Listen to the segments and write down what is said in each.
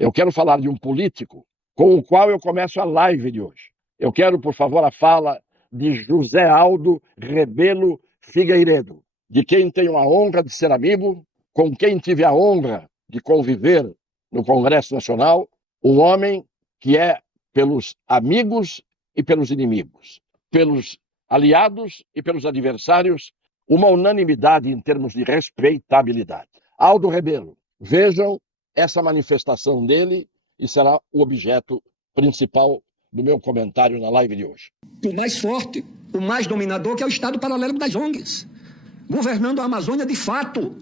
Eu quero falar de um político com o qual eu começo a live de hoje. Eu quero, por favor, a fala de José Aldo Rebelo Figueiredo, de quem tenho a honra de ser amigo, com quem tive a honra de conviver no Congresso Nacional, um homem que é pelos amigos e pelos inimigos, pelos aliados e pelos adversários, uma unanimidade em termos de respeitabilidade. Aldo Rebelo, vejam essa manifestação dele e será o objeto principal do meu comentário na live de hoje. O mais forte, o mais dominador, que é o Estado paralelo das ONGs, governando a Amazônia de fato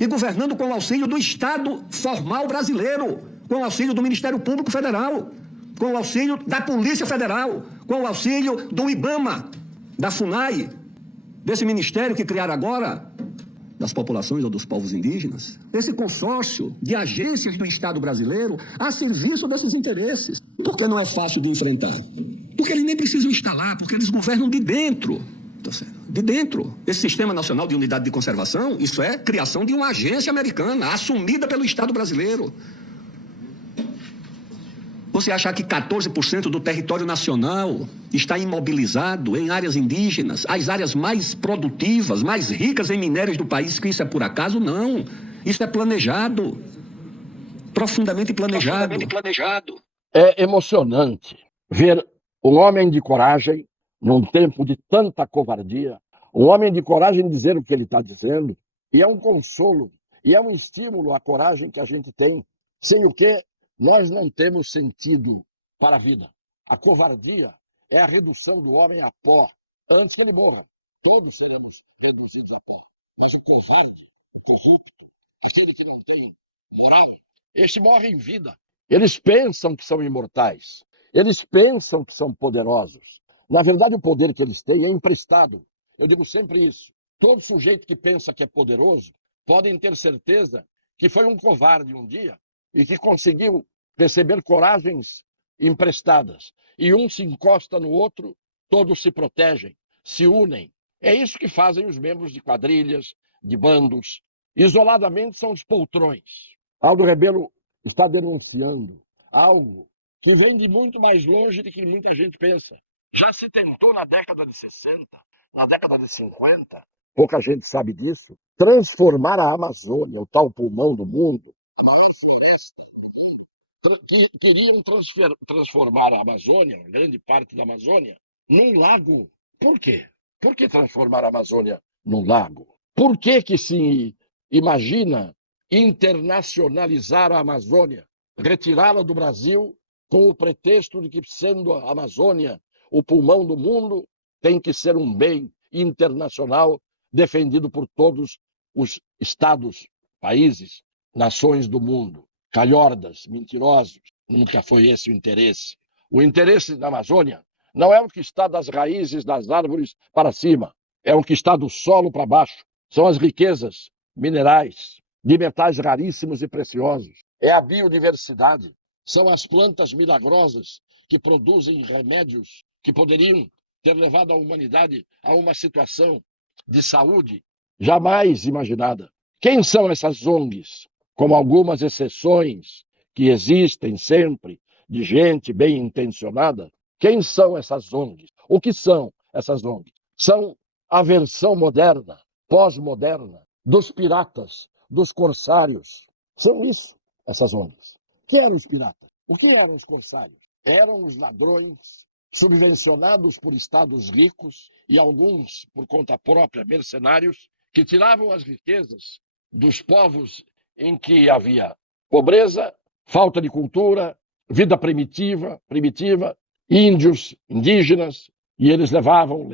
e governando com o auxílio do Estado formal brasileiro, com o auxílio do Ministério Público Federal, com o auxílio da Polícia Federal, com o auxílio do IBAMA, da FUNAI, desse ministério que criaram agora, das populações ou dos povos indígenas, esse consórcio de agências do Estado brasileiro a serviço desses interesses. Por que não é fácil de enfrentar? Porque eles nem precisam estar lá, porque eles governam de dentro. De dentro. Esse Sistema Nacional de Unidade de Conservação, isso é criação de uma agência americana, assumida pelo Estado brasileiro. Você achar que 14% do território nacional está imobilizado em áreas indígenas, as áreas mais produtivas, mais ricas em minérios do país, que isso é por acaso? Não. Isso é planejado. Profundamente planejado. É emocionante ver um homem de coragem, num tempo de tanta covardia, um homem de coragem dizer o que ele está dizendo, e é um consolo, e é um estímulo à coragem que a gente tem, sem o que nós não temos sentido para a vida. A covardia é a redução do homem a pó antes que ele morra. Todos seremos reduzidos a pó. Mas o covarde, o corrupto, aquele que não tem moral, este morre em vida. Eles pensam que são imortais. Eles pensam que são poderosos. Na verdade, o poder que eles têm é emprestado. Eu digo sempre isso. Todo sujeito que pensa que é poderoso podem ter certeza que foi um covarde um dia e que conseguiu receber coragens emprestadas. E um se encosta no outro, todos se protegem, se unem. É isso que fazem os membros de quadrilhas, de bandos. Isoladamente são os poltrões. Aldo Rebelo está denunciando algo que vem de muito mais longe do que muita gente pensa. Já se tentou na década de 60, na década de 50, pouca gente sabe disso, transformar a Amazônia, o tal pulmão do mundo, a maior floresta, queriam transformar a Amazônia, grande parte da Amazônia, num lago. Por quê? Por que transformar a Amazônia num lago? Por que que se imagina internacionalizar a Amazônia, retirá-la do Brasil com o pretexto de que, sendo a Amazônia o pulmão do mundo, tem que ser um bem internacional defendido por todos os estados, países, nações do mundo? Calhordas, mentirosos, nunca foi esse o interesse. O interesse da Amazônia não é o que está das raízes das árvores para cima, é o que está do solo para baixo. São as riquezas minerais, de metais raríssimos e preciosos. É a biodiversidade, são as plantas milagrosas que produzem remédios que poderiam ter levado a humanidade a uma situação de saúde jamais imaginada. Quem são essas ONGs? Como algumas exceções que existem sempre, de gente bem intencionada, quem são essas ONGs? O que são essas ONGs? São a versão moderna, pós-moderna, dos piratas, dos corsários. São isso, essas ONGs. O que eram os piratas? O que eram os corsários? Eram os ladrões subvencionados por estados ricos e alguns, por conta própria, mercenários, que tiravam as riquezas dos povos em que havia pobreza, falta de cultura, vida primitiva, índios, indígenas, e eles levavam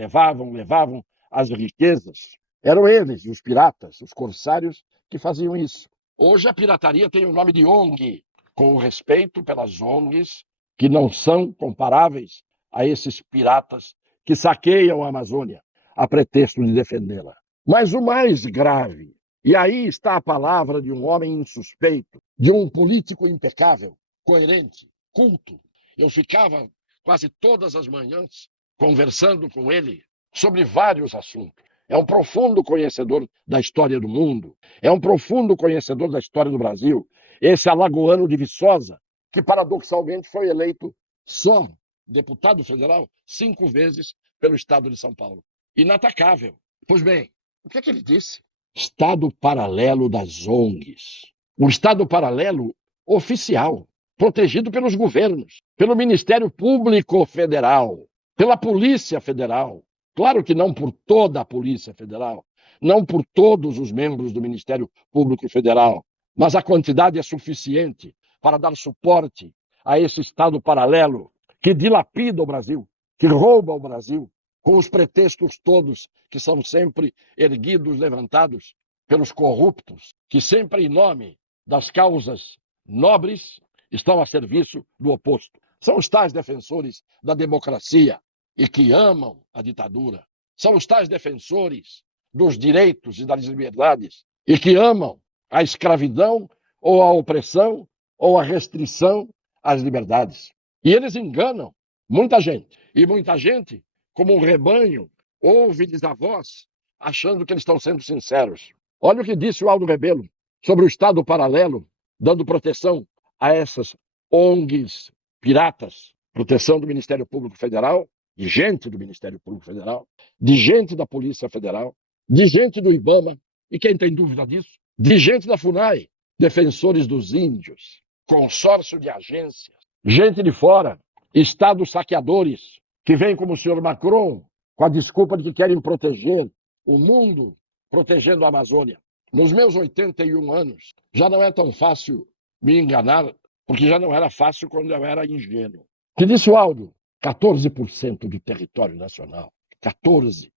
as riquezas. Eram eles, os piratas, os corsários, que faziam isso. Hoje a pirataria tem o nome de ONG, com respeito pelas ONGs que não são comparáveis a esses piratas que saqueiam a Amazônia a pretexto de defendê-la. Mas o mais grave, e aí está a palavra de um homem insuspeito, de um político impecável, coerente, culto. Eu ficava quase todas as manhãs conversando com ele sobre vários assuntos. É um profundo conhecedor da história do mundo, é um profundo conhecedor da história do Brasil. Esse alagoano de Viçosa, que paradoxalmente foi eleito só deputado federal 5 vezes pelo estado de São Paulo. Inatacável. Pois bem, o que é que ele disse? Estado paralelo das ONGs. Um estado paralelo oficial, protegido pelos governos, pelo Ministério Público Federal, pela Polícia Federal. Claro que não por toda a Polícia Federal, não por todos os membros do Ministério Público Federal, mas a quantidade é suficiente para dar suporte a esse estado paralelo que dilapida o Brasil, que rouba o Brasil, com os pretextos todos que são sempre erguidos, levantados pelos corruptos, que sempre em nome das causas nobres estão a serviço do oposto. São os tais defensores da democracia e que amam a ditadura. São os tais defensores dos direitos e das liberdades e que amam a escravidão ou a opressão ou a restrição às liberdades. E eles enganam muita gente. E muita gente, como um rebanho, ouve-lhes a voz, achando que eles estão sendo sinceros. Olha o que disse o Aldo Rebelo sobre o Estado paralelo, dando proteção a essas ONGs piratas, proteção do Ministério Público Federal, de gente do Ministério Público Federal, de gente da Polícia Federal, de gente do IBAMA, e quem tem dúvida disso? De gente da FUNAI, defensores dos índios, consórcio de agências, gente de fora, estados saqueadores, que vêm como o senhor Macron, com a desculpa de que querem proteger o mundo, protegendo a Amazônia. Nos meus 81 anos, já não é tão fácil me enganar, porque já não era fácil quando eu era ingênuo. Que disse o Aldo? 14% do território nacional, 14%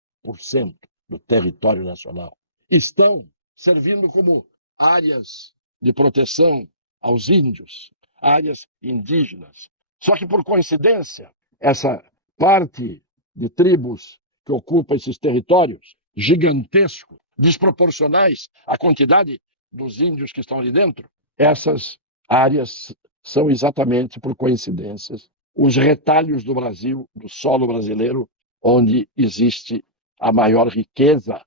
do território nacional, estão servindo como áreas de proteção aos índios, áreas indígenas. Só que, por coincidência, essa parte de tribos que ocupa esses territórios, gigantescos, desproporcionais à quantidade dos índios que estão ali dentro, essas áreas são exatamente, por coincidências, os retalhos do Brasil, do solo brasileiro, onde existe a maior riqueza.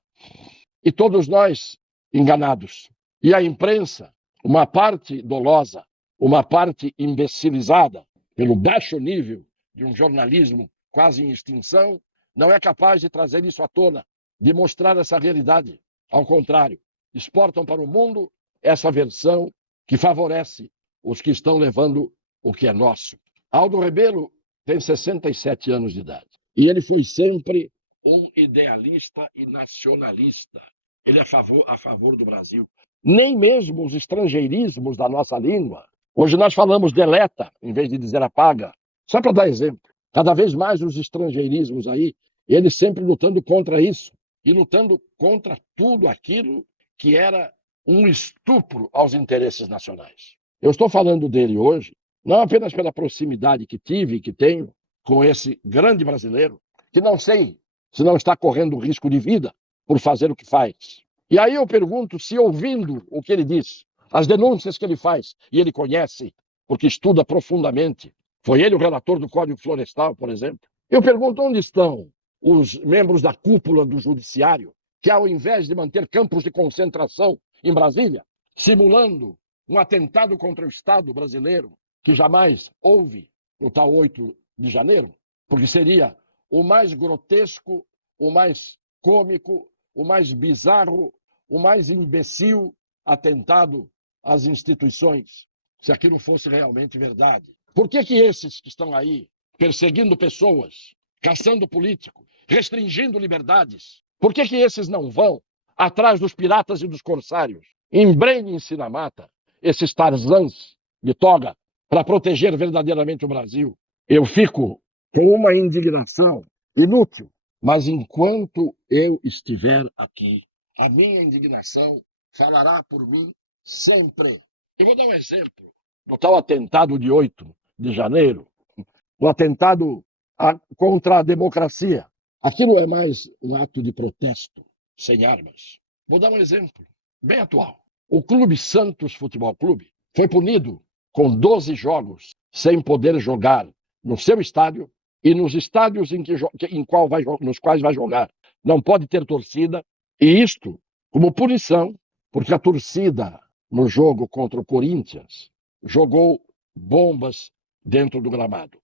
E todos nós enganados. E a imprensa, uma parte dolosa, uma parte imbecilizada pelo baixo nível de um jornalismo quase em extinção, não é capaz de trazer isso à tona, de mostrar essa realidade. Ao contrário, exportam para o mundo essa versão que favorece os que estão levando o que é nosso. Aldo Rebelo tem 67 anos de idade e ele foi sempre um idealista e nacionalista. Ele é a favor do Brasil. Nem mesmo os estrangeirismos da nossa língua. Hoje nós falamos deleta, em vez de dizer apaga. Só para dar exemplo. Cada vez mais os estrangeirismos aí, ele sempre lutando contra isso. E lutando contra tudo aquilo que era um estupro aos interesses nacionais. Eu estou falando dele hoje, não apenas pela proximidade que tive e que tenho com esse grande brasileiro, que não sei se não está correndo risco de vida por fazer o que faz. E aí eu pergunto se, ouvindo o que ele diz, as denúncias que ele faz, e ele conhece, porque estuda profundamente, foi ele o relator do Código Florestal, por exemplo, eu pergunto onde estão os membros da cúpula do judiciário, que ao invés de manter campos de concentração em Brasília, simulando um atentado contra o Estado brasileiro, que jamais houve no tal 8 de janeiro, porque seria o mais grotesco, o mais cômico, o mais bizarro, o mais imbecil atentado às instituições, se aquilo fosse realmente verdade. Por que esses que estão aí perseguindo pessoas, caçando políticos, restringindo liberdades, por que esses não vão atrás dos piratas e dos corsários? Embrenhem-se na mata, esses tarzãs de toga, para proteger verdadeiramente o Brasil. Eu fico com uma indignação inútil, mas enquanto eu estiver aqui, a minha indignação falará por mim sempre. Eu vou dar um exemplo. No tal atentado de 8 de janeiro, o atentado contra a democracia. Aquilo é mais um ato de protesto, sem armas. Vou dar um exemplo bem atual. O Clube Santos Futebol Clube foi punido com 12 jogos sem poder jogar no seu estádio e nos estádios nos quais vai jogar. Não pode ter torcida, e isto como punição, porque a torcida no jogo contra o Corinthians jogou bombas dentro do gramado.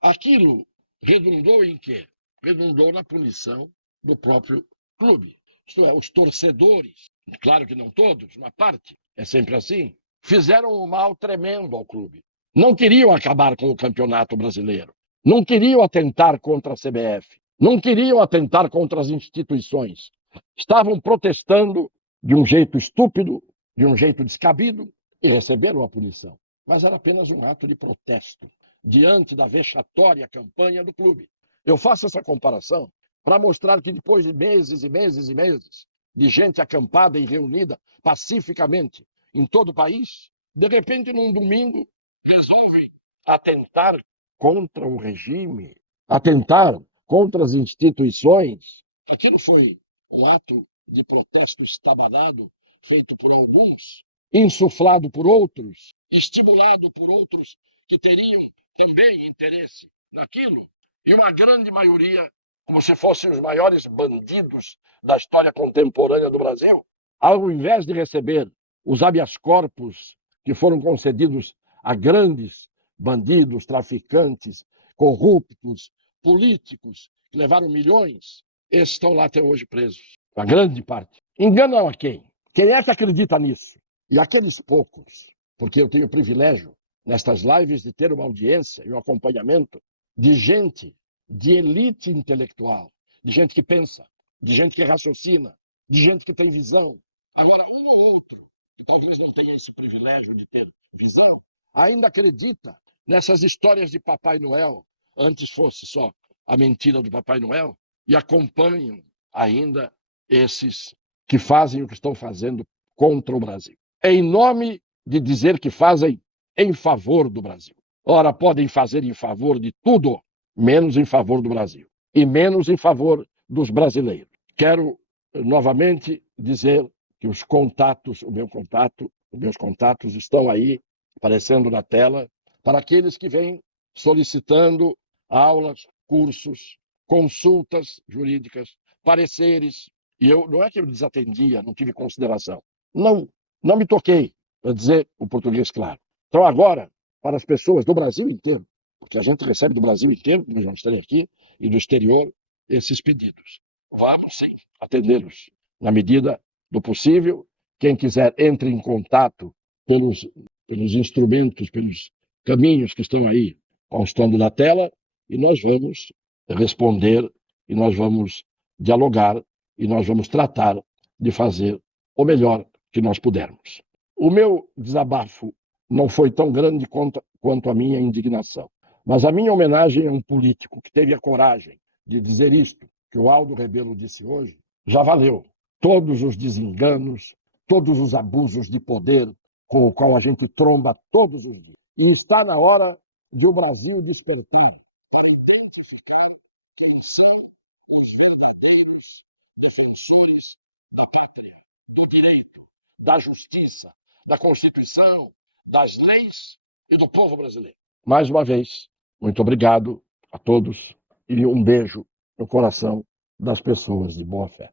Aquilo redundou em quê? Redundou na punição do próprio clube. Isto é, os torcedores, claro que não todos, uma parte, é sempre assim, fizeram um mal tremendo ao clube. Não queriam acabar com o campeonato brasileiro. Não queriam atentar contra a CBF. Não queriam atentar contra as instituições. Estavam protestando de um jeito estúpido, de um jeito descabido, e receberam a punição. Mas era apenas um ato de protesto diante da vexatória campanha do clube. Eu faço essa comparação para mostrar que depois de meses e meses e meses de gente acampada e reunida pacificamente em todo o país, de repente, num domingo, resolvem atentar contra o regime, atentar contra as instituições. Aquilo foi um ato de protesto estabanado, feito por alguns, insuflado por outros, estimulado por outros que teriam também interesse naquilo, e uma grande maioria, como se fossem os maiores bandidos da história contemporânea do Brasil, ao invés de receber os habeas corpus que foram concedidos a grandes bandidos, traficantes, corruptos, políticos, que levaram milhões, esses estão lá até hoje presos. A grande parte. Enganam a quem? Quem é que acredita nisso? E aqueles poucos, porque eu tenho o privilégio, nestas lives, de ter uma audiência e um acompanhamento de gente de elite intelectual, de gente que pensa, de gente que raciocina, de gente que tem visão. Agora, um ou outro, que talvez não tenha esse privilégio de ter visão, ainda acredita nessas histórias de Papai Noel, antes fosse só a mentira do Papai Noel, e acompanham ainda esses que fazem o que estão fazendo contra o Brasil. Em nome de dizer que fazem em favor do Brasil. Ora, podem fazer em favor de tudo, menos em favor do Brasil. E menos em favor dos brasileiros. Quero novamente dizer que os meus contatos estão aí, aparecendo na tela, para aqueles que vêm solicitando aulas, cursos, consultas jurídicas, pareceres. E não é que eu desatendia, não tive consideração. Não me toquei, para dizer o português claro. Então, agora, para as pessoas do Brasil inteiro, porque a gente recebe do Brasil inteiro, nós vamos ter aqui, e do exterior, esses pedidos. Vamos, sim, atendê-los na medida do possível. Quem quiser, entre em contato pelos instrumentos, pelos caminhos que estão aí constando na tela, e nós vamos responder, e nós vamos dialogar, e nós vamos tratar de fazer o melhor que nós pudermos. O meu desabafo não foi tão grande quanto a minha indignação, mas a minha homenagem a um político que teve a coragem de dizer isto, que o Aldo Rebelo disse hoje, já valeu. Todos os desenganos, todos os abusos de poder com o qual a gente tromba todos os dias. E está na hora de o Brasil despertar para identificar quem são os verdadeiros defensores da pátria, do direito, da justiça, da Constituição, das leis e do povo brasileiro. Mais uma vez, muito obrigado a todos e um beijo no coração das pessoas de boa fé.